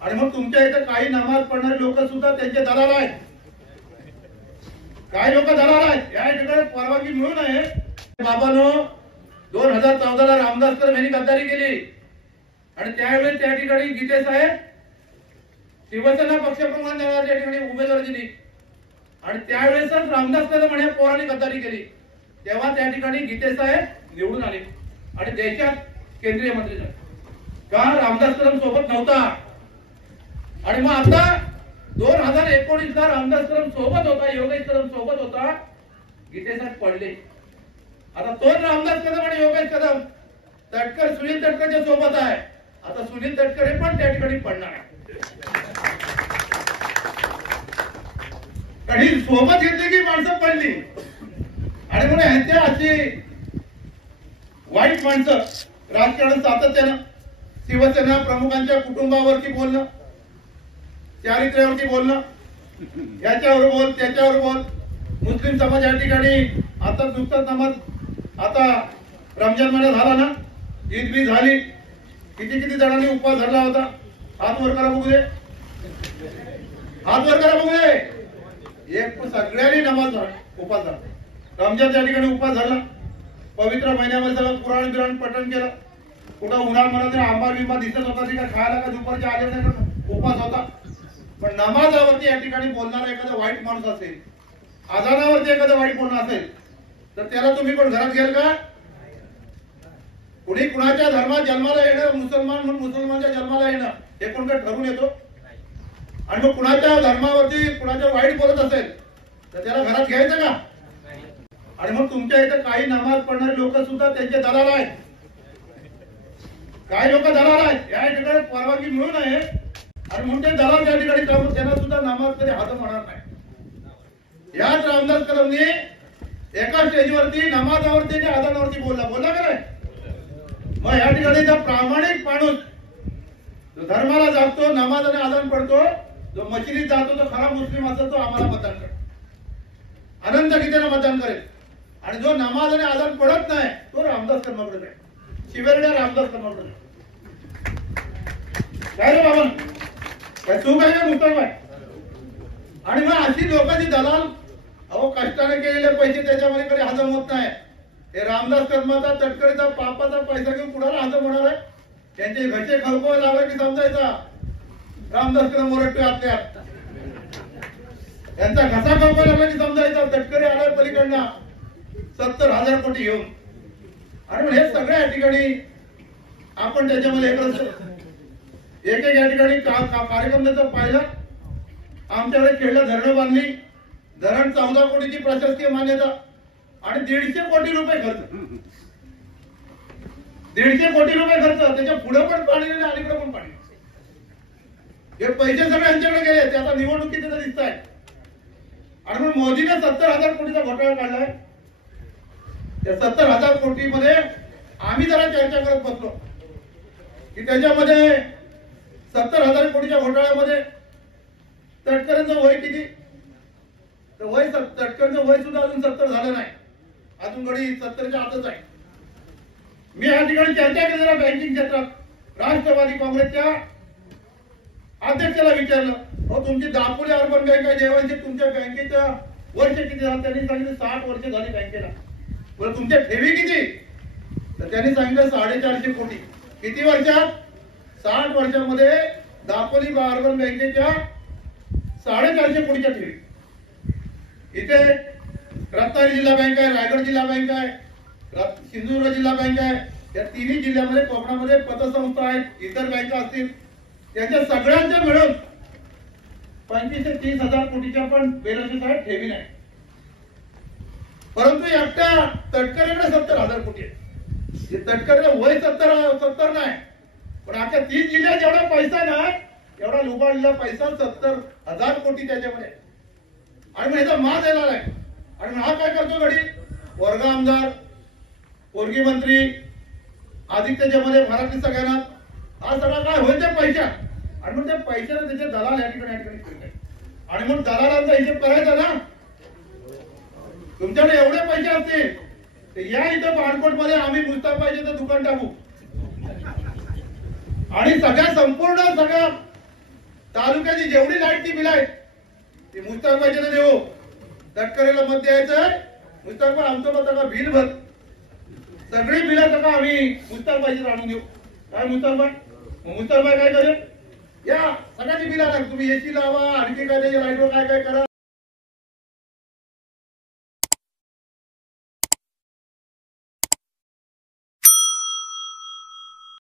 आणि मग तुमच्या इथे काही नमाज पढणारे लोक सुद्धा त्यांचे दलाल आहेत, काही लोक दलाल आहेत। या ठिकाणी परवानगी मिळू नये। बाबांनो 2014ला रामदासकर यांनी गद्दारी केली आणि त्यावेळेस त्या ठिकाणी गीते साहेब शिवसेना पक्षप्रमुख त्या ठिकाणी उमेदवारी दिली आणि त्यावेळेसच रामदासकर म्हणे पोरांनी गद्दारी केली, तेव्हा त्या ठिकाणी गीते साहेब निवडून आले आणि देशात केंद्रीय मंत्री झाले। का रामदासकर सोबत नव्हता आणि मग आता 2019ला रामदासकर सोबत होता, योगेश कदम सोबत होता, गीते साहेब पडले। आता तो रामदासकर आणि योगेश कदम तटकर सुनील तटकरच्या सोबत आहे। आता सुनील तटकर हे पण त्या ठिकाणी पडणार आहे। कधी सोबत घेतली की माणसं पडली आणि म्हणून ह्यांच्या अशी वाईट माणसं राजकारणात सातत्यानं शिवसेना प्रमुखांच्या कुटुंबावरती बोलणं, चारित्र्यावरती बोलणं, याच्यावर बोल त्याच्यावर बोल। मुस्लिम समाज या ठिकाणी आता नुकताच नमाज आता रमजान महिना झाला ना, ईद बी झाली, किती जणांनी उपवास धरला होता? हात वर करा बघू दे, हात वर करा बघू दे। एक सगळ्यांनी नमाज उपवास झाला, रमजान त्या ठिकाणी उपवास झाला, पवित्र महिन्यामध्ये सगळं कुराण बिराण पठण केलं। कुठं उन्हाळ्यामध्ये आंबा बिंबा दिसत होता का खायला का दुपारच्या आले नाही का उपवास होता। पण नमाजावरती या ठिकाणी बोलणारा एखादा वाईट माणूस असेल, आजानावरती एखादा वाईट बोलणं असेल तर त्याला तुम्ही पण घरात घ्याल का? कुणी कुणाच्या धर्मात जन्माला येणं, मुसलमान म्हणून मुसलमानच्या जन्माला येणं हे कोण काय ठरवून येतो? आणि मग कुणाच्या धर्मावरती कुणाच्या वाईट बोलत असेल तर त्याला घरात घ्यायचं का? आणि मग तुमच्या इथे काही नमाज पढणारे लोक सुद्धा त्यांचे दलाल आहेत, काही लोक दलाल आहेत। या ठिकाणी परवानगी मिळू नये आणि म्हणून ते दलाल त्या ठिकाणी त्यांना सुद्धा नमाज कधी हात होणार नाही। याच रामदास कदमनी एका स्टेजवरती नमाजावरती आणि आजानावरती बोलला का नाही? मग या ठिकाणी जो प्रामाणिक माणूस जो धर्माला जातो, नमाज आणि आजान पडतो, जो मशिदीत जातो, तो खरा मुस्लिम असेल तो आम्हाला मतदान करेल, अनंत गीतेला मतदान करेल। आणि जो नमाज आणि आजान पडत नाही तो रामदास कर्माकडे आहे, शिवेरड्या रामदास कर्माकडे काय रे बाबा, काय चूक आहे का मुस्लिम आहे? आणि मग अशी लोकांची दलाल, अहो कष्टाने केलेले पैसे त्याच्यामध्ये कधी हजम होत नाही। हे रामदास कर्माचा तटकरीचा पापाचा पैसा घेऊन कुणाला हजम होणार आहे? त्यांचे घरचे खळखळ लागले की समजायचा रामदास कर्म ओरडतोय आपल्या, त्यांचा घसा खळखळ लागला की समजायचा तटकरी आलाय पलीकडनं 70,000 कोटी घेऊन। आणि हे सगळ्या ठिकाणी आपण त्याच्यामध्ये एक या ठिकाणी कार्यक्रम त्याचा पाहिला। आमच्याकडे खेळला धरणं बांधली, धरण 14 कोटीची प्रशासकीय मान्यता आणि 150 कोटी रुपये खर्च, 150 कोटी रुपये खर्च, त्याच्या पुढे पण पाणी नाही, अलीकडे पण पाणी। हे पैसे सगळे यांच्याकडे गेले, त्याचा निवडणुकीत दिसत आहे। आणि मग मोदीने 70,000 कोटीचा घोटाळा काढलाय। त्या 70,000 कोटी मध्ये आम्ही जरा चर्चा करत बसलो की त्याच्यामध्ये 70,000 कोटीच्या घोटाळ्यामध्ये तटकरेंचं वय किती? तर वय तटकरेंचं वय सुद्धा अजून 70 झालं नाही, अजून गडी 70च्या आतच आहे। मी या ठिकाणी चर्चा केली जरा बँकिंग क्षेत्रात राष्ट्रवादी काँग्रेसच्या अध्यक्षाला विचारलं, हो तुमची दापोली अर्बन बँक आहे जेव्हा तुमच्या बँकेचं वर्ष किती झालं? त्यांनी सांगितलं 60 वर्ष झाली बँकेला। बरं तुमच्या ठेवी किती? तर त्यांनी सांगितलं 450 कोटी। किती वर्षात? 60 वर्षामध्ये दापोली अर्बन बँकेच्या 450 कोटीच्या ठेवी। इथे रत्नागिरी जिल्हा बँक आहे, रायगड जिल्हा बँक आहे, सिंधुदुर्ग जिल्हा बँक आहे, या तिन्ही जिल्ह्यामध्ये कोकणामध्ये पतसंस्था आहेत, इतर बँका असतील, त्यांच्या सगळ्यांच्या मिळून 25 ते 30,000 कोटीच्या पण बॅलन्स आहेत, ठेवी नाही। परंतु एकट्या तटकरेकडे 70,000 कोटी आहे। तटकरे वय 70 नाही, पण आता 30 जिल्ह्यात जेवढा पैसा नाही एवढा लुबाडलेला पैसा 70,000 कोटी त्याच्यामध्ये। आणि मग याचा माज येणार आहे। आणि हा काय करतो घडी? वर्ग आमदार, पोरगी मंत्री, आदित्यच्या मध्ये मराठी सगळ्यांना हा सगळा काय होईल त्या पैशात। आणि मग त्या पैशाला त्याचे दलाल या ठिकाणी फिरतात। आणि मग दलालांचा हिशोब करायचा ना, तुमच्याकडे एवढे पैसे असतील तर या इथं बाणकोट मध्ये आम्ही मुस्ताफाईचं दुकान टाकू आणि सगळ्या संपूर्ण सगळ्या तालुक्याची जेवढी लाईटची बिल आहेत ती मुस्ताकबाईच्या देऊ. तटकरेला मत द्यायचंय, मुस्ताकबाई आमचं मत का बिल भर, सगळी बिलं का आम्ही मुस्ताकबाईची आणून देऊ. काय मुस्ताकबाई? मुस्ताकबाई काय करेल? या सगळ्याची बिल आणा, तुम्ही एसी लावा, आणखी काय त्याच्या लाईटवर काय काय करा.